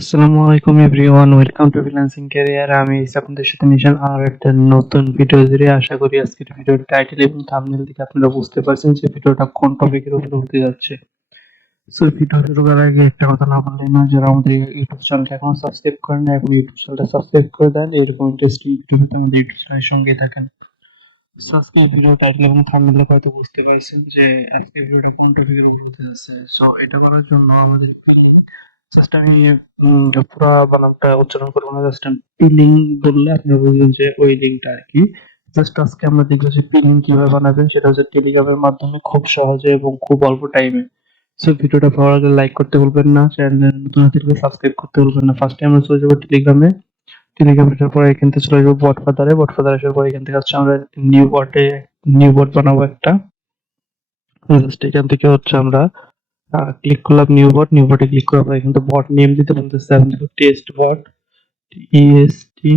আসসালামু আলাইকুম everyone welcome to freelancing career আমি আপনাদের সাথে নিশান আর একটা নতুন ভিডিও জুড়ে আশা করি আজকের ভিডিওর টাইটেল এবং থাম্বনেল থেকে আপনারা বুঝতে পারছেন যে ভিডিওটা কোন টপিকের উপর হতে যাচ্ছে। সো ভিডিও শুরু করার আগে একটা কথা না বললে না যারা আমাদের ইউটিউব চ্যানেলটা এখনও সাবস্ক্রাইব করেন না এখন ইউটিউব চ্যানেলটা সাবস্ক্রাইব করে দেন, এরকম ইন্টারেস্টিং ভিডিও পেতে আমাদের ইউটিউব চ্যানেলের সঙ্গে থাকেন। সো আজকে ভিডিও টাইটেল এবং থাম্বনেলে হয়তো বুঝতে পারছেন যে আজকে ভিডিওটা কোন টপিকের উপর হতে যাচ্ছে। সো এটা করার জন্য আমাদের জাস্ট আমি পুরা বানানটা উচ্চারণ করব না জাস্ট পিলিং বললে আপনি বুঝবেন যে ওই লিঙ্কটা আর কি। জাস্ট আজকে আমরা দেখব যে পিলিং কীভাবে বানাবেন, সেটা হচ্ছে টেলিগ্রামের মাধ্যমে খুব সহজে এবং খুব অল্প টাইমে সো ভিডিওটা ভালো লাগলে লাইক করতে ভুলবেন না চ্যানেল নতুন হলে সাবস্ক্রাইব করতে ভুলবেন না। ফার্স্টে আমরা চলে যাব টেলিগ্রামে টেলিগ্রাম আসার পরে এখান থেকে চলে যাব বট ফাদারে বট ফাদার আসার পরে এখান থেকে হচ্ছে আমরা নিউ বটে নিউ বট বানাবো একটা। জাস্ট এখান থেকে হচ্ছে আমরা ক্লিক করলাম নিউ বট নিউ বটে ক্লিক করার পর এখান থেকে বট নেম দিতে বলতেছে আমি দেবো টেস্ট বট ইএসটি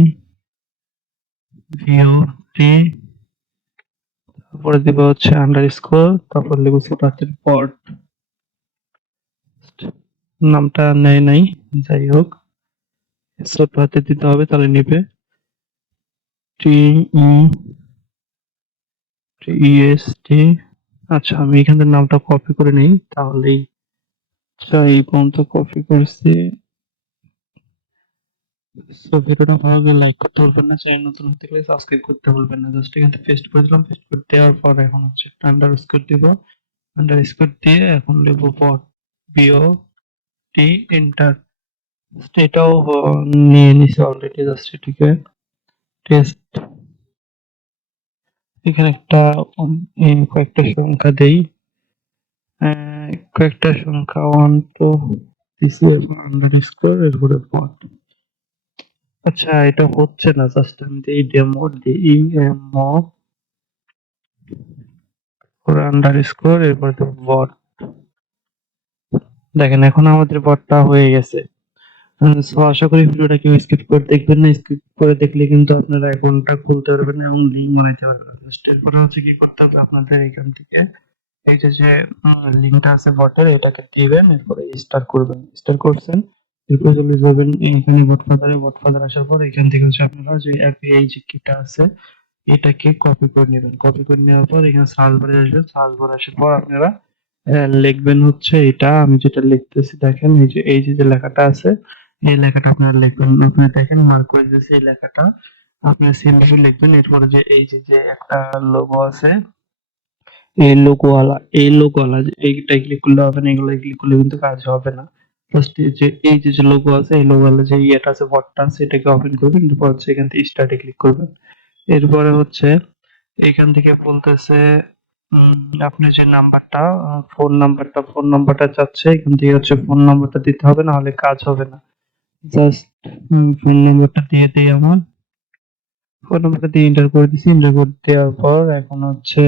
ভিও টি তারপরে দিব হচ্ছে আন্ডার স্কোর তারপর লিখব হাতের বট নামটা নেয় নাই, যাই হোক ছোট হাতে দিতে হবে, তাহলে নেবে টি ই টি ইএসটি আচ্ছা আমি এখান থেকে নামটা কপি করে নেই, তাহলেই আচ্ছা এই পর্যন্ত কপি করছি। সো ভিডিওটা ভালো লাগলে লাইক করতে ভুলবেন না, চ্যানেল নতুন হতে গেলে সাবস্ক্রাইব করতে ভুলবেন না। জাস্ট এখান থেকে পেস্ট করে দিলাম পেস্ট করে দেওয়ার পর এখন হচ্ছে আন্ডার আন্ডারস্কোর দিব। আন্ডার আন্ডারস্কোর দিয়ে এখন লিখব বট বিও টি এন্টার এটাও নিয়ে নিছে অলরেডি জাস্ট এটিকে। টেস্ট এখানে একটা কয়েকটা সংখ্যা দেই। কয়েকটা সংখ্যা ওয়ান টু দিছি এবং আন্ডারস্কোর এরপরে বট আচ্ছা এটা হচ্ছে না জাস্ট আমি এই ডেমো দিই এমও করে আন্ডারস্কোর এরপরে দেব বট। দেখেন, এখন আমাদের বটটা হয়ে গেছে। আশা করি ভিডিওটা কেউ স্কিপ করে দেখবেন না স্কিপ করে দেখলে কিন্তু আপনারা অ্যাকাউন্টটা খুলতে পারবেন না এবং লিঙ্ক বানাইতে পারবেন। Just এরপরে হচ্ছে কি করতে হবে আপনাদের এখান থেকে, এই যে যে লিঙ্কটা আছে বটের এটাকে দিবেন, এরপরে স্টার্ট করবেন। স্টার্ট করছেন, এরপরে চলে যাবেন এখানে বটফাদারে বটফাদার আসার পর এখান থেকে হচ্ছে আপনারা যে অ্যাপে এই যে কিটা আছে, এটাকে কপি করে নেবেন। কপি করে নেওয়ার পর এখানে সার্চ বারে আসবেন। সার্চ বারে আসার পর আপনারা লিখবেন হচ্ছে এটা। আমি যেটা লিখতেছি দেখেন, এই যে এই যে লেখাটা আছে এই লেখাটা আপনারা লিখবেন, আপনারা দেখেন মার্ক করে দিয়েছে এই লেখাটা। আপনারা সেম ভাবে লিখবেন, এরপরে যে এই যে যে একটা লোগো আছে, এই লোগোওয়ালা এই লোগোওয়ালা এইটা ক্লিক করলে হবে না, এগুলো ক্লিক করলে কিন্তু কাজ হবে না। ফার্স্ট যে, এই যে যে লোগো আছে, এই লোগোওয়ালা যে ইয়েটা আছে বটটা আছে, এটাকে ওপেন করবেন, এরপর হচ্ছে এখান থেকে স্টার্টে ক্লিক করবেন। এরপরে হচ্ছে এখান থেকে বলতেছে আপনি যে নাম্বারটা ফোন নাম্বারটা ফোন নাম্বারটা চাচ্ছে, এখান থেকে হচ্ছে ফোন নাম্বারটা দিতে হবে, না হলে কাজ হবে না। জাস্ট ফোন নাম্বারটা দিয়ে দিই আমার। ফোন নাম্বারটা দিয়ে এন্টার করে দিছি। এন্টার করে দেওয়ার পর এখন হচ্ছে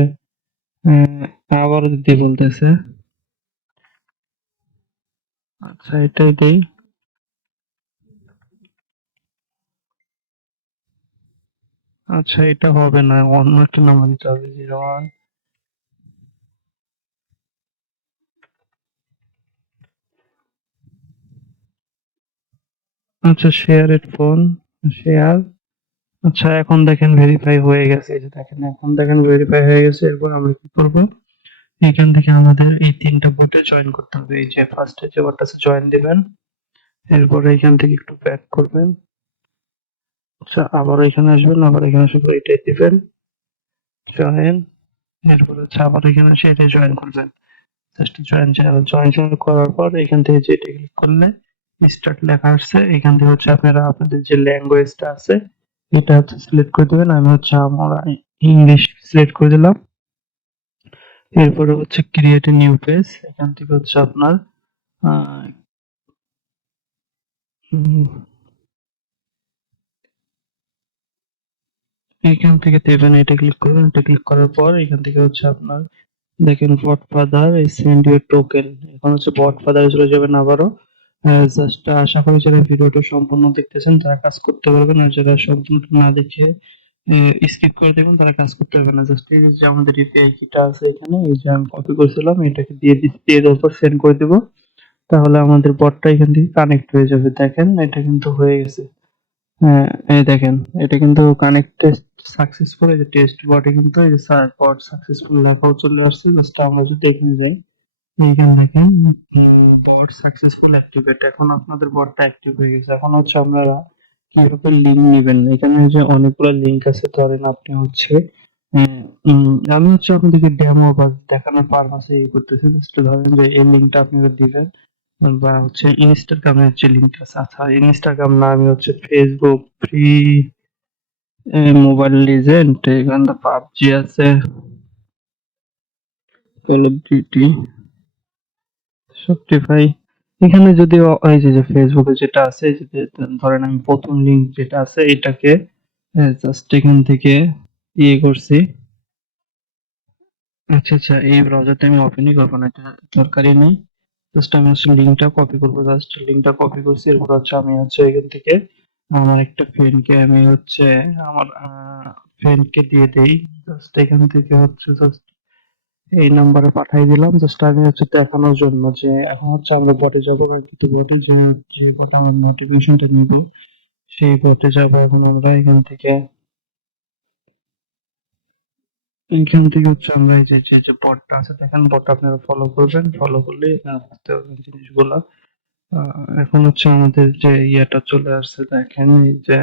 আবারও দিতে বলতেছে। আচ্ছা এটাই দেই। আচ্ছা এটা হবে না। অন্য একটা নাম্বার দিতে হবে জিরো ওয়ান আচ্ছা শেয়ার এট ফোন শেয়ার আচ্ছা এখন দেখেন ভেরিফাই হয়ে গেছে। এই যে দেখেন, এখন দেখেন ভেরিফাই হয়ে গেছে। এরপর আমরা কি করব? এখান থেকে আমাদের এই তিনটা বোটে জয়েন করতে হবে। এই যে ফার্স্টে যে বোটটা আছে জয়েন দিবেন। এরপর এখান থেকে একটু ব্যাক করবেন। আচ্ছা আবার এখানে আসবেন, আবার এখানে করে এটাই দিবেন। জয়েন এরপর হচ্ছে আবার এখানে এসে এটা জয়েন করবেন। Just join channel join channel করার পর এখান থেকে যে এটা ক্লিক করলে স্টার্ট লেখা আসছে, এখান থেকে হচ্ছে আপনারা আপনাদের যে ল্যাঙ্গুয়েজটা আছে, এটা হচ্ছে সিলেক্ট করে দেবেন, আমি হচ্ছে আমরা ইংলিশ সিলেক্ট করে দিলাম। এরপরে হচ্ছে ক্রিয়েট এ নিউ পেজ এখান থেকে হচ্ছে আপনার এখান থেকে দেবেন, এটা ক্লিক করবেন, এটা ক্লিক করার পর এখান থেকে হচ্ছে আপনার, দেখেন বট ফাদার এই সেন্ড ইউর টোকেন এখন হচ্ছে বট ফাদারে চলে যাবেন আবারও। জাস্ট আশা করি যারা ভিডিওটা সম্পূর্ণ দেখতেছেন, তারা কাজ করতে পারবেন। আর যারা সম্পূর্ণ না দেখে স্কিপ করে দেবেন তারা কাজ করতে পারবে না। জাস্ট এই যে আমাদের ইউপিআই কিটা আছে এখানে, এই যে আমি কপি করেছিলাম, এটাকে দিয়ে দিয়ে দেওয়ার পর সেন্ড করে দেবো। তাহলে আমাদের বটটা এখান থেকে কানেক্ট হয়ে যাবে। দেখেন, এটা কিন্তু হয়ে গেছে। হ্যাঁ এই দেখেন, এটা কিন্তু কানেক্ট টেস্ট সাকসেসফুল এই যে টেস্ট বটে কিন্তু এই যে সাকসেসফুল লেখাও চলে আসছে। জাস্ট আমরা যদি এখানে যাই এইখানে দেখেন বট সাকসেসফুল অ্যাক্টিভেট এখন আপনাদের বটটা অ্যাক্টিভ হয়ে গেছে। এখন হচ্ছে আপনারা কীভাবে লিঙ্ক নেবেন? এখানে যে অনেকগুলো লিঙ্ক আছে, ধরেন আপনি হচ্ছে আমি হচ্ছে আপনাদেরকে ডেমো বা দেখানোর পারপাসে ই করতেছি। জাস্ট ধরেন যে এই লিঙ্কটা আপনারা দিবেন, বা হচ্ছে ইনস্টাগ্রামের যে লিঙ্ক আছে আচ্ছা ইনস্টাগ্রাম না, আমি হচ্ছে ফেসবুক ফ্রি মোবাইল লিজেন্ড এখানে পাবজি আছে কল ডিউটি শক্তিফাই এখানে যদি এই যে ফেসবুকে যেটা আছে ধরেন আমি প্রথম লিংক যেটা আছে, এটাকে জাস্ট এখান থেকে ইয়ে করছি। আচ্ছা আচ্ছা এই ব্রাউজারটা আমি ওপেনই করব না, এটা দরকারই নেই। জাস্ট আমি হচ্ছে লিঙ্কটা কপি করব জাস্ট লিঙ্কটা কপি করছি, এরপর হচ্ছে আমি হচ্ছে এখান থেকে আমার একটা ফ্রেন্ডকে আমি হচ্ছে আমার ফ্রেন্ডকে দিয়ে দেই। জাস্ট এখান থেকে হচ্ছে জাস্ট এই নাম্বারে পাঠিয়ে দিলাম জাস্ট আমি হচ্ছে দেখানোর জন্য যে এখন হচ্ছে আমরা বটে যাব কিছু বটে যে যে বটে আমরা নোটিফিকেশনটা নিব, সেই বটে যাব এখন আমরা এখান থেকে। এইখান থেকে হচ্ছে আমরা এই যে যে বটটা আছে, দেখেন বটটা আপনারা ফলো করবেন। ফলো করলে এখানে বুঝতে পারবেন জিনিসগুলা। এখন হচ্ছে আমাদের যে ইয়েটা চলে আসছে, দেখেন এই যে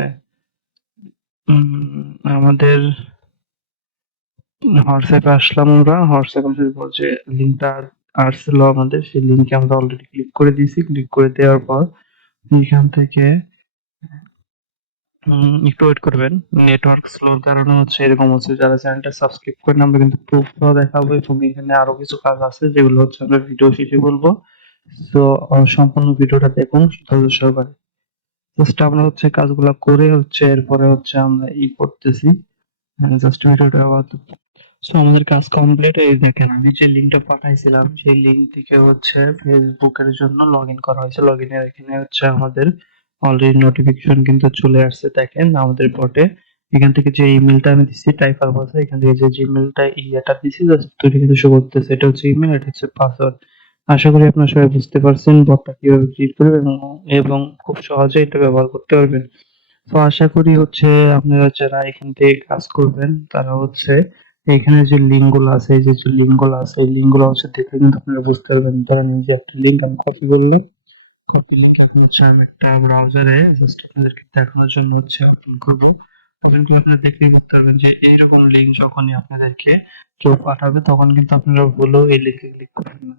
আমাদের হোয়াটসঅ্যাপে আসলাম আমরা। হোয়াটসঅ্যাপ যে লিঙ্কটা আসছিল আমাদের। সেই লিঙ্কে আমরা অলরেডি ক্লিক করে দিয়েছি। ক্লিক করে দেওয়ার পর এখান থেকে একটু ওয়েট করবেন। নেটওয়ার্ক স্লো কারণে হচ্ছে, এরকম হচ্ছে। যারা চ্যানেলটা সাবস্ক্রাইব করেন, আমরা কিন্তু প্রুফ দেখাবো এবং এখানে আরও কিছু কাজ আছে, যেগুলো হচ্ছে আমরা ভিডিও শেষে বলব। তো সম্পূর্ণ ভিডিওটা দেখুন ধৈর্য সহকারে। জাস্ট আমরা হচ্ছে কাজগুলো করে হচ্ছে, এরপরে হচ্ছে আমরা ই করতেছি। জাস্ট ভিডিওটা আবার সো আমাদের কাজ কমপ্লিট এই দেখেন, আমি যে লিঙ্কটা পাঠাইছিলাম, সেই লিঙ্ক থেকে হচ্ছে ফেসবুকের জন্য লগ ইন করা হয়েছে। লগ ইনের এখানে হচ্ছে আমাদের অলরেডি নোটিফিকেশন কিন্তু চলে আসছে, দেখেন আমাদের বটে এখান থেকে যে ইমেলটা আমি দিচ্ছি টাইপার বসে এখান থেকে যে জিমেলটা ইয়েটা দিচ্ছি জাস্ট দুটো কিন্তু শো করতেছে, এটা হচ্ছে ইমেল এটা হচ্ছে পাসওয়ার্ড আশা করি আপনারা সবাই বুঝতে পারছেন বটটা কীভাবে ক্রিয়েট করবেন এবং খুব সহজে এটা ব্যবহার করতে পারবেন। তো আশা করি হচ্ছে আপনারা যারা এখান থেকে কাজ করবেন, তারা হচ্ছে এখানে যে লিঙ্কগুলো আছে, এই যে যে লিঙ্কগুলো আছে, এই লিঙ্কগুলো হচ্ছে দেখে কিন্তু আপনারা বুঝতে পারবেন। ধরেন যে একটা লিঙ্ক আমি কপি করলাম কপি লিঙ্ক এখন হচ্ছে একটা ব্রাউজারে জাস্ট আপনাদেরকে দেখানোর জন্য হচ্ছে ওপেন করব। ওপেন করে আপনারা দেখলেই বুঝতে পারবেন যে এইরকম লিঙ্ক যখনই আপনাদেরকে কেউ পাঠাবে, তখন কিন্তু আপনারা ভুলেও এই লিঙ্কে ক্লিক করবেন না।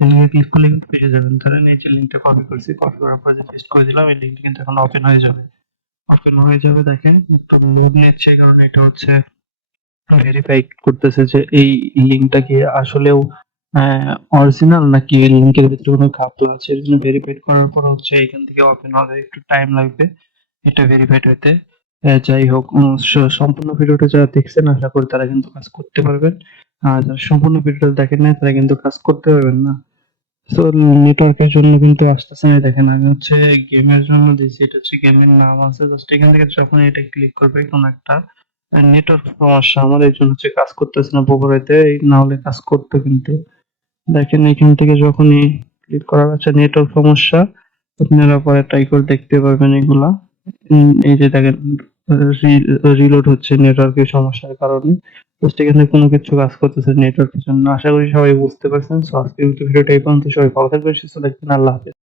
এই লিঙ্কে ক্লিক করলে কিন্তু পেয়ে যাবেন। ধরেন এই যে লিঙ্কটা কপি করছি কপি করার পর যে পেস্ট করে দিলাম, এই লিঙ্কটা কিন্তু এখন ওপেন হয়ে যাবে। ওপেন হয়ে যাবে দেখেন একটু মুভ নিচ্ছে কারণ এটা হচ্ছে ভেরিফাই করতেছে যে এই লিঙ্কটা কি আসলেও অরিজিনাল নাকি লিঙ্কের ভিতরে কোনো ঘাপলা আছে? এর জন্য ভেরিফাইড করার পর হচ্ছে এখান থেকে ওপেন হবে। একটু টাইম লাগবে এটা ভেরিফাইড হতে। যাই হোক সম্পূর্ণ ভিডিওটা যারা দেখছেন, আশা করি তারা কিন্তু কাজ করতে পারবেন। আর যারা সম্পূর্ণ ভিডিওটা দেখেন না তারা কিন্তু কাজ করতে পারবেন না। তো নেটওয়ার্কের জন্য কিন্তু আসতেছে না। দেখেন, আমি হচ্ছে গেমের জন্য দিয়েছি। এটা হচ্ছে গেমের নাম আছে। জাস্ট এখান থেকে যখন এটা ক্লিক করবে, কোন একটা নেটওয়ার্ক সমস্যা আমার এই জন্য হচ্ছে কাজ করতেছে না বগুড়াতে না হলে কাজ করতো কিন্তু। দেখেন এখান থেকে যখনই ক্লিক করা আছে নেটওয়ার্ক সমস্যা, আপনারা পরে ট্রাই করে দেখতে পারবেন এগুলা। এই যে দেখেন রিলোড হচ্ছে নেটওয়ার্কের সমস্যার কারণে। জাস্ট এখানে কোনো কিছু কাজ করতেছে নেটওয়ার্কের জন্য। আশা করি সবাই বুঝতে পারছেন। সো ভিডিওটা এই পর্যন্ত। সবাই ভালো থাকবেন, সুস্থ থাকবেন। আল্লাহ হাফেজ।